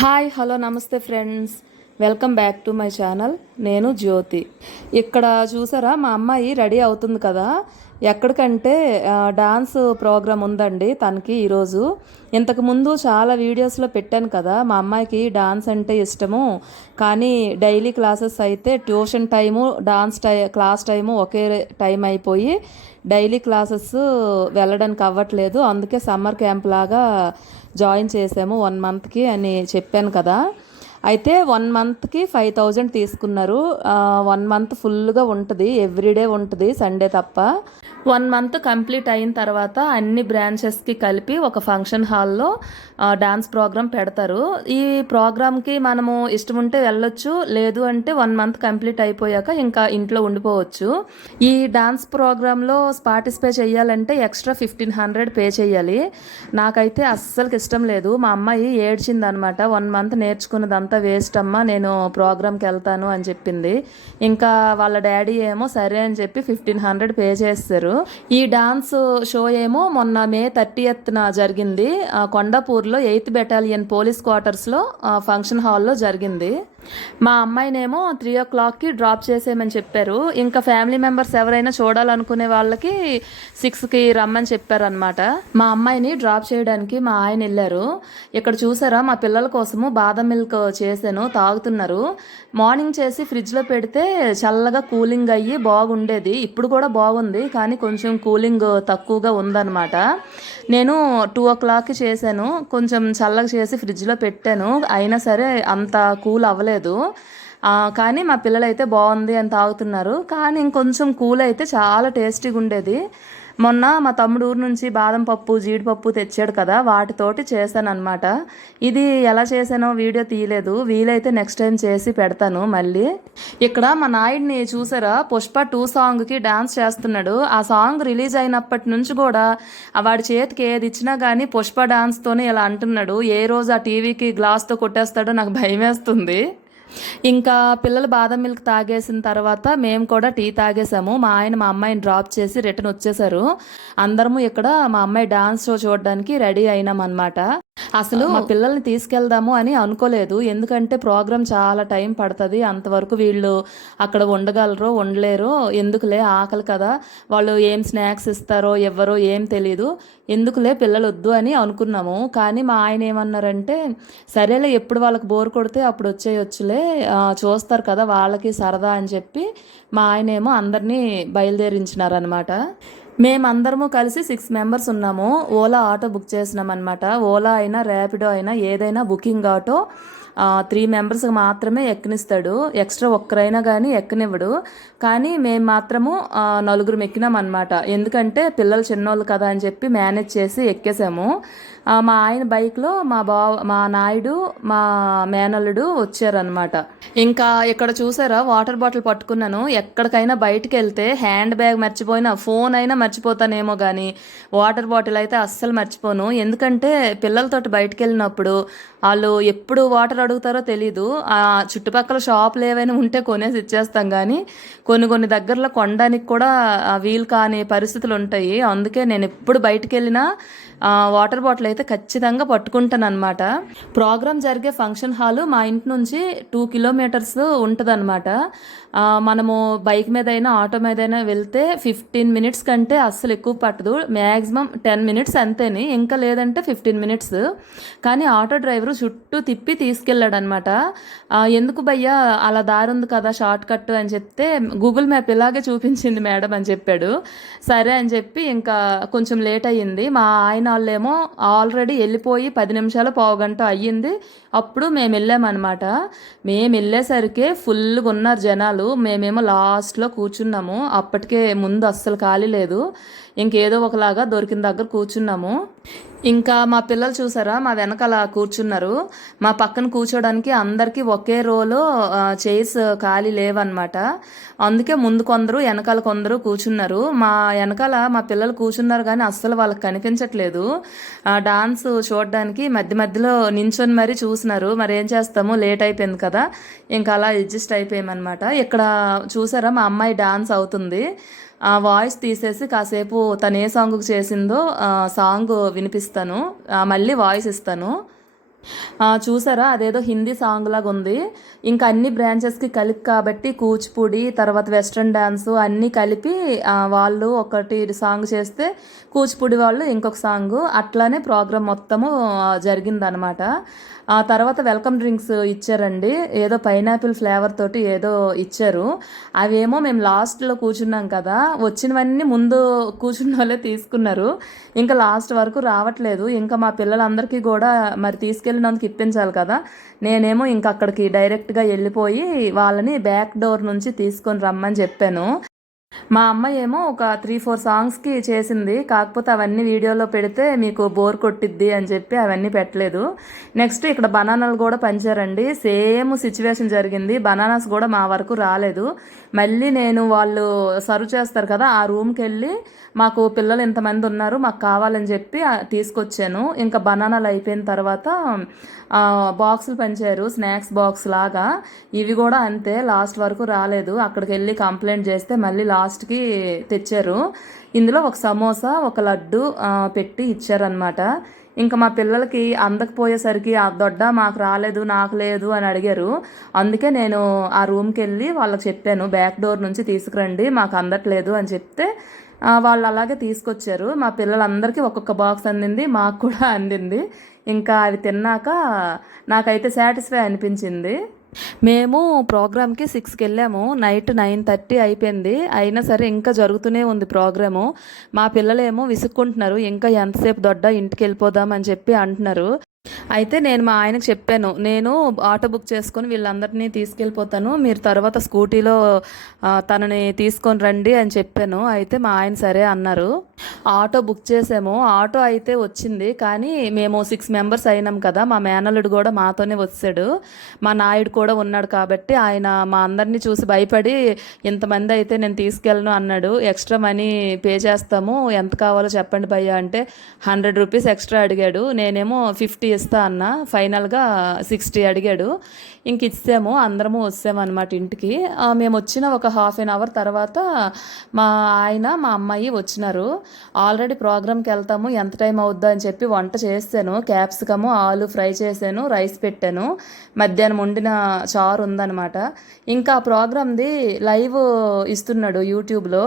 Hi hello నమస్తే friends. Welcome back to my channel. నేను జ్యోతి. ఇక్కడ చూసారా మా అమ్మాయి రెడీ అవుతుంది కదా. ఎక్కడికంటే డాన్స్ ప్రోగ్రామ్ ఉందండి తనకి ఈరోజు. ఇంతకుముందు చాలా వీడియోస్లో పెట్టాను కదా మా అమ్మాయికి డాన్స్ అంటే ఇష్టము. కానీ డైలీ క్లాసెస్ అయితే ట్యూషన్ టైము డాన్స్ టై క్లాస్ టైము ఒకే టైం అయిపోయి డైలీ క్లాసెస్ వెళ్ళడానికి అవ్వట్లేదు. అందుకే సమ్మర్ క్యాంప్ లాగా జాయిన్ చేసాము వన్ మంత్కి అని చెప్పాను కదా. అయితే వన్ మంత్కి ఫైవ్ థౌజండ్ తీసుకున్నారు. వన్ మంత్ ఫుల్గా ఉంటుంది ఎవ్రీడే ఉంటుంది సండే తప్ప. వన్ మంత్ కంప్లీట్ అయిన తర్వాత అన్ని బ్రాంచెస్కి కలిపి ఒక ఫంక్షన్ హాల్లో డాన్స్ ప్రోగ్రామ్ పెడతారు. ఈ ప్రోగ్రామ్కి మనము ఇష్టం ఉంటే వెళ్ళొచ్చు లేదు అంటే వన్ మంత్ కంప్లీట్ అయిపోయాక ఇంకా ఇంట్లో ఉండిపోవచ్చు. ఈ డాన్స్ ప్రోగ్రాంలో పార్టిసిపేట్ చేయాలంటే ఎక్స్ట్రా ఫిఫ్టీన్ హండ్రెడ్ పే చేయాలి. నాకైతే అస్సలకి ఇష్టం లేదు. మా అమ్మాయి ఏడ్చింది అనమాట వన్ మంత్ నేర్చుకున్నదంతా వేస్ట్ అమ్మా నేను ప్రోగ్రామ్కి వెళ్తాను అని చెప్పింది. ఇంకా వాళ్ళ డాడీ ఏమో సరే అని చెప్పి ఫిఫ్టీన్ హండ్రెడ్ పే చేస్తారు. ఈ డాన్స్ షో ఏమో మొన్న మే థర్టీ ఎత్న జరిగింది. కొండాపూర్లో ఎయిత్ బెటాలియన్ పోలీస్ క్వార్టర్స్లో ఫంక్షన్ హాల్లో జరిగింది. మా అమ్మాయినేమో త్రీ ఓ క్లాక్కి డ్రాప్ చేసేయమని చెప్పారు. ఇంకా ఫ్యామిలీ మెంబర్స్ ఎవరైనా చూడాలనుకునే వాళ్ళకి సిక్స్కి రమ్మని చెప్పారనమాట మా అమ్మాయిని డ్రాప్ చేయడానికి మా ఆయన వెళ్ళారు. ఇక్కడ చూసారా మా పిల్లల కోసము బాదం మిల్క్ చేశాను తాగుతున్నారు. మార్నింగ్ చేసి ఫ్రిడ్జ్లో పెడితే చల్లగా కూలింగ్ అయ్యి బాగుండేది. ఇప్పుడు కూడా బాగుంది కానీ కొంచెం కూలింగ్ తక్కువగా ఉందన్నమాట. నేను టూ ఓ క్లాక్కి చేశాను కొంచెం చల్లగా చేసి ఫ్రిడ్జ్లో పెట్టాను. అయినా సరే అంత కూల్ అవ్వలేదు. ఆ, కానీ మా పిల్లలు అయితే బాగుంది అని తాగుతున్నారు. కానీ ఇంకొంచెం కూల్ అయితే చాలా టేస్టీగా ఉండేది మొన్న మా తమ్ముడు ఊరు నుంచి బాదం పప్పు జీడిపప్పు తెచ్చాడు కదా వాటితోటి చేశాను అనమాట ఇది ఎలా చేశానో వీడియో తీయలేదు. వీలైతే నెక్స్ట్ టైం చేసి పెడతాను మళ్ళీ. ఇక్కడ మా నాయుడిని చూసారా? పుష్ప టూ సాంగ్కి డాన్స్ చేస్తున్నాడు. ఆ సాంగ్ రిలీజ్ అయినప్పటి నుంచి కూడా వాడి చేతికి ఏది ఇచ్చినా కానీ పుష్ప డాన్స్తోనే ఇలా అంటున్నాడు. ఏ రోజు ఆ టీవీకి గ్లాస్తో కొట్టేస్తాడో నాకు భయం వేస్తుంది ఇంకా పిల్లలు బాదం మిల్క్ తాగేసిన తర్వాత మేము కూడా టీ తాగేసాము మా ఆయన మా అమ్మాయిని డ్రాప్ చేసి రిటర్న్ వచ్చేసారు అందరము ఇక్కడ మా అమ్మాయి డాన్స్ షో చూడడానికి రెడీ అయినాం అనమాట అసలు మా పిల్లల్ని తీసుకెళ్దాము అని అనుకోలేదు. ఎందుకంటే ప్రోగ్రామ్ చాలా టైం పడుతుంది. అంతవరకు వీళ్ళు అక్కడ ఉండగలరో ఉండలేరో ఎందుకులే? ఆకలి కదా. వాళ్ళు ఏం స్నాక్స్ ఇస్తారో ఎవరో ఏం తెలీదు. ఎందుకులే పిల్లలు వద్దు అని అనుకున్నాము. కానీ మా ఆయన ఏమన్నారంటే సరేలే ఎప్పుడు వాళ్ళకి బోర్ కొడితే అప్పుడు వచ్చేయొచ్చులే. చూస్తారు కదా వాళ్ళకి సరదా అని చెప్పి మా ఆయన ఏమో అందరినీ బయలుదేరించినారనమాట మేమందరము కలిసి సిక్స్ మెంబర్స్ ఉన్నాము. ఓలా ఆటో బుక్ చేసినాం అనమాట ఓలా అయినా ర్యాపిడో అయినా ఏదైనా బుకింగ్ ఆటో త్రీ మెంబర్స్కి మాత్రమే ఎక్కనిస్తాడు ఎక్స్ట్రా ఒక్కరైనా కానీ ఎక్కనివ్వడు కానీ మేము మాత్రము నలుగురు ఎక్కినాం అనమాట ఎందుకంటే పిల్లలు చిన్నోళ్ళు కదా అని చెప్పి మేనేజ్ చేసి ఎక్కేసాము. మా ఆయన బైక్లో మా బావ మా నాయుడు మా మేనల్లుడు వచ్చారనమాట ఇంకా ఇక్కడ చూసారా వాటర్ బాటిల్ పట్టుకున్నాను. ఎక్కడికైనా బయటకు వెళ్తే హ్యాండ్ బ్యాగ్ మర్చిపోయినా ఫోన్ అయినా మర్చిపోతానేమో కానీ వాటర్ బాటిల్ అయితే అస్సలు మర్చిపోను. ఎందుకంటే పిల్లలతోటి బయటకు వెళ్ళినప్పుడు వాళ్ళు ఎప్పుడు వాటర్ అడుగుతారో తెలీదు. ఆ చుట్టుపక్కల షాపులు ఏవైనా ఉంటే కొనేసి ఇచ్చేస్తాం కానీ కొన్ని కొన్ని దగ్గరలో కొనడానికి కూడా వీలు కాని పరిస్థితులు ఉంటాయి. అందుకే నేను ఎప్పుడు బయటికి వెళ్ళినా వాటర్ బాటిల్ అయితే ఖచ్చితంగా పట్టుకుంటాను అనమాట ప్రోగ్రామ్ జరిగే ఫంక్షన్ హాల్ మా ఇంటి నుంచి టూ కిలోమీటర్స్ ఉంటుందన్నమాట. మనము బైక్ మీద అయినా ఆటో మీద అయినా వెళ్తే ఫిఫ్టీన్ మినిట్స్ కంటే అస్సలు ఎక్కువ పట్టదు. మ్యాక్సిమం టెన్ మినిట్స్ అంతేని. ఇంకా లేదంటే ఫిఫ్టీన్ మినిట్స్. కానీ ఆటో డ్రైవరు చుట్టూ తిప్పి తీసుకెళ్ళాడు అనమాట ఎందుకు భయ్యా అలా దారి ఉంది కదా షార్ట్ కట్ అని చెప్తే గూగుల్ మ్యాప్ ఇలాగే చూపించింది మేడం అని చెప్పాడు. సరే అని చెప్పి ఇంకా కొంచెం లేట్ అయ్యింది. మా ఆయన వాళ్ళేమో ఆల్రెడీ వెళ్ళిపోయి పది నిమిషాలు పావుగంట అయ్యింది. అప్పుడు మేము వెళ్ళామన్నమాట. మేము వెళ్ళేసరికి ఫుల్గా ఉన్నారు జనాలు. మేమేమో లాస్ట్లో కూర్చున్నాము. అప్పటికే ముందు అస్సలు ఖాళీ లేదు. ఇంకేదో ఒకలాగా దొరికిన దగ్గర కూర్చున్నాము. ఇంకా మా పిల్లలు చూసారా? మా వెనకాల కూర్చున్నారు. మా పక్కన కూర్చోడానికి అందరికీ ఒకే రోలో చైర్స్ ఖాళీ లేవన్నమాట. అందుకే ముందు కొందరు వెనకాల కొందరు కూర్చున్నారు. మా వెనకాల మా పిల్లలు కూర్చున్నారు కానీ అస్సలు వాళ్ళకి కనిపించట్లేదు. డాన్స్ చూడడానికి మధ్య మధ్యలో నించొని మరీ చూసినారు. మరి ఏం చేస్తాము? లేట్ అయిపోయింది కదా. ఇంకా అలా అడ్జస్ట్ అయిపోయామన్నమాట. ఇక్కడ చూసారా? మా అమ్మాయి డాన్స్ అవుతుంది. ఆ వాయిస్ తీసేసి కాసేపు తను ఏ సాంగ్ చేసిందో సాంగ్ వినిపిస్తాను. మళ్ళీ వాయిస్ ఇస్తాను. చూసారా? అదేదో హిందీ సాంగ్ లాగా ఉంది. ఇంకా అన్ని బ్రాంచెస్కి కలిపి కాబట్టి కూచిపూడి తర్వాత వెస్ట్రన్ డ్యాన్స్ అన్నీ కలిపి వాళ్ళు ఒకటి సాంగ్ చేస్తే కూచిపూడి వాళ్ళు ఇంకొక సాంగ్. అట్లానే ప్రోగ్రామ్ మొత్తము జరిగిందనమాట ఆ తర్వాత వెల్కమ్ డ్రింక్స్ ఇచ్చారండి. ఏదో పైనాపిల్ ఫ్లేవర్ తోటి ఏదో ఇచ్చారు. అవేమో మేము లాస్ట్లో కూర్చున్నాం కదా. వచ్చినవన్నీ ముందు కూర్చున్న వాళ్ళే తీసుకున్నారు. ఇంకా లాస్ట్ వరకు రావట్లేదు. ఇంకా మా పిల్లలందరికీ కూడా మరి తీసుకు తీసుకెళ్ళినందుకు ఇప్పించాలి కదా. నేనేమో ఇంకా అక్కడికి డైరెక్ట్గా వెళ్ళిపోయి వాళ్ళని బ్యాక్ డోర్ నుంచి తీసుకొని రమ్మని చెప్పాను. మా అమ్మ ఏమో ఒక త్రీ ఫోర్ సాంగ్స్కి చేసింది. కాకపోతే అవన్నీ వీడియోలో పెడితే మీకు బోర్ కొట్టిద్ది అని చెప్పి అవన్నీ పెట్టలేదు. నెక్స్ట్ ఇక్కడ బనానాలు కూడా పంచారండి. సేమ్ సిచ్యువేషన్ జరిగింది. బనానాస్ కూడా మా వరకు రాలేదు. మళ్ళీ నేను వాళ్ళు సర్వ్ చేస్తారు కదా ఆ రూమ్కి వెళ్ళి మాకు పిల్లలు ఇంతమంది ఉన్నారు మాకు కావాలని చెప్పి తీసుకొచ్చాను. ఇంకా బనానాలు అయిపోయిన తర్వాత బాక్సులు పంచారు. స్నాక్స్ బాక్స్ లాగా. ఇవి కూడా అంతే లాస్ట్ వరకు రాలేదు. అక్కడికి వెళ్ళి కంప్లైంట్ చేస్తే మళ్ళీ లాస్ట్కి తెచ్చారు. ఇందులో ఒక సమోసా ఒక లడ్డు పెట్టి ఇచ్చారనమాట ఇంకా మా పిల్లలకి అందకపోయేసరికి ఆ దొడ్డ మాకు రాలేదు నాకు లేదు అని అడిగారు. అందుకే నేను ఆ రూమ్కి వెళ్ళి వాళ్ళకి చెప్పాను బ్యాక్ డోర్ నుంచి తీసుకురండి మాకు అందట్లేదు అని చెప్తే వాళ్ళు అలాగే తీసుకొచ్చారు. మా పిల్లలందరికీ ఒక్కొక్క బాక్స్ అందింది మాకు కూడా అందింది. ఇంకా అవి తిన్నాక నాకైతే సాటిస్ఫై అనిపించింది. మేము ప్రోగ్రామ్కి సిక్స్కి వెళ్ళాము నైట్ నైన్ థర్టీ అయిపోయింది. అయినా సరే ఇంకా జరుగుతూనే ఉంది ప్రోగ్రాము. మా పిల్లలేమో విసుక్కుంటున్నారు. ఇంకా ఎంతసేపు దొడ్డ ఇంటికి వెళ్ళిపోదాం అని చెప్పి అంటున్నారు. అయితే నేను మా ఆయనకు చెప్పాను నేను ఆటో బుక్ చేసుకొని వీళ్ళందరినీ తీసుకెళ్ళిపోతాను మీరు తర్వాత స్కూటీలో తనని తీసుకొని రండి అని చెప్పాను. అయితే మా ఆయన సరే అన్నారు. ఆటో బుక్ చేసాము. ఆటో అయితే వచ్చింది కానీ మేము సిక్స్ మెంబర్స్ అయినాం కదా మా మేనల్లుడు కూడా మాతోనే వచ్చాడు. మా నాయుడు కూడా ఉన్నాడు కాబట్టి ఆయన మా అందరినీ చూసి భయపడి ఇంతమంది అయితే నేను తీసుకెళ్ళను అన్నాడు. ఎక్స్ట్రా మనీ పే చేస్తాము ఎంత కావాలో చెప్పండి భయ్య అంటే హండ్రెడ్ రూపీస్ ఎక్స్ట్రా అడిగాడు. నేనేమో ఫిఫ్టీ ఇస్తాను ఇస్తా అన్న. ఫైనల్గా సిక్స్టీ అడిగాడు. ఇంక ఇచ్చాము అందరము వచ్చామన్నమాట ఇంటికి. మేము వచ్చిన ఒక హాఫ్ అన్ అవర్ తర్వాత మా ఆయన మా అమ్మాయి వచ్చినారు. ఆల్రెడీ ప్రోగ్రామ్కి వెళ్తాము ఎంత టైం అవుద్దా అని చెప్పి వంట చేశాను. క్యాప్సికము ఆలు ఫ్రై చేశాను రైస్ పెట్టాను. మధ్యాహ్నం వండిన చారు ఉందన్నమాట. ఇంకా ఆ ప్రోగ్రామ్ది లైవ్ ఇస్తున్నాడు యూట్యూబ్లో.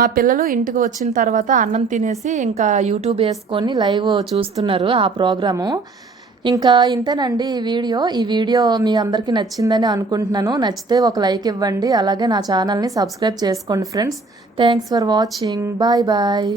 మా పిల్లలు ఇంటికి వచ్చిన తర్వాత అన్నం తినేసి ఇంకా యూట్యూబ్ వేసుకొని లైవ్ చూస్తున్నారు ఆ ప్రోగ్రాము. ఇంకా ఇంతేనండి ఈ వీడియో. ఈ వీడియో మీ అందరికీ నచ్చిందని అనుకుంటున్నాను. నచ్చితే ఒక లైక్ ఇవ్వండి. అలాగే నా ఛానల్ని సబ్స్క్రైబ్ చేసుకోండి friends. Thanks for watching. Bye bye.